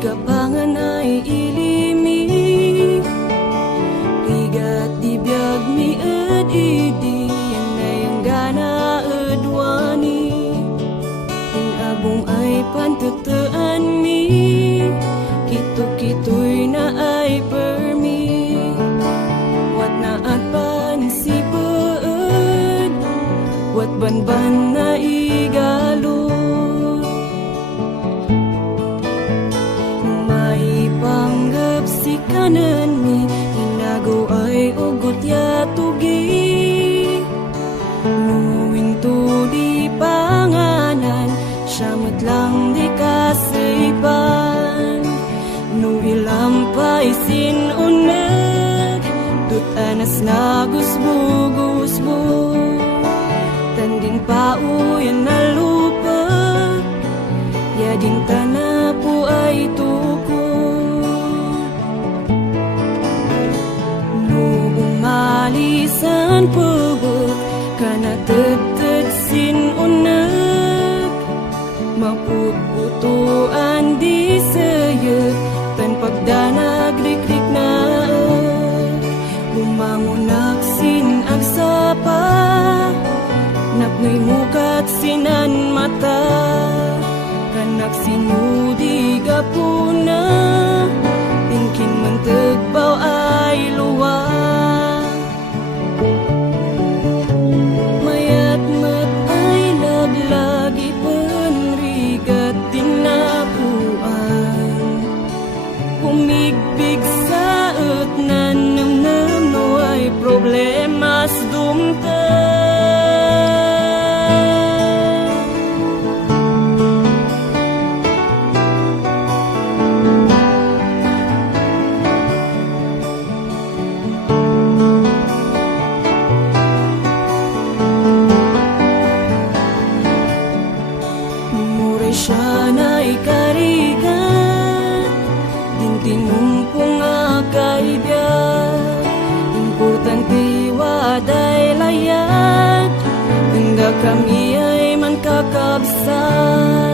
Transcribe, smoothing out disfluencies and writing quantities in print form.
kapangan ay ilimi, rigat di biag mi idi, yan ay ang gana edwani, inabong ay pantutaan mi, kitu-kituy na ay permi, wat na at pansipaed, wat ban-ban na igalo. Maipanggap si kanan mi, inago ay ugot ya tugi, nuwing to di panganan, siyamot lang di kasipan, no ilampay sinunag, tutanas na gusbo-gusbo, tanding pauyan na lupa, yading tanah po ay tukod. No umalisan pagod, kanated sinunag, maputputuan di sayag, tan pagdanag rikrik na bumangunak sin agsapa, napnoy mukat sinan mata, kanak sinudi gapuna, tingkin mentagbaw ay luwa, mayat mat ay laglagi penrigat tinapuan, umigbig sa etnan nem ay problemas dumta. Siya na ikarigat, dintinumpong akaibiyat, importante waday layat, hangga kami ay man kakabsat.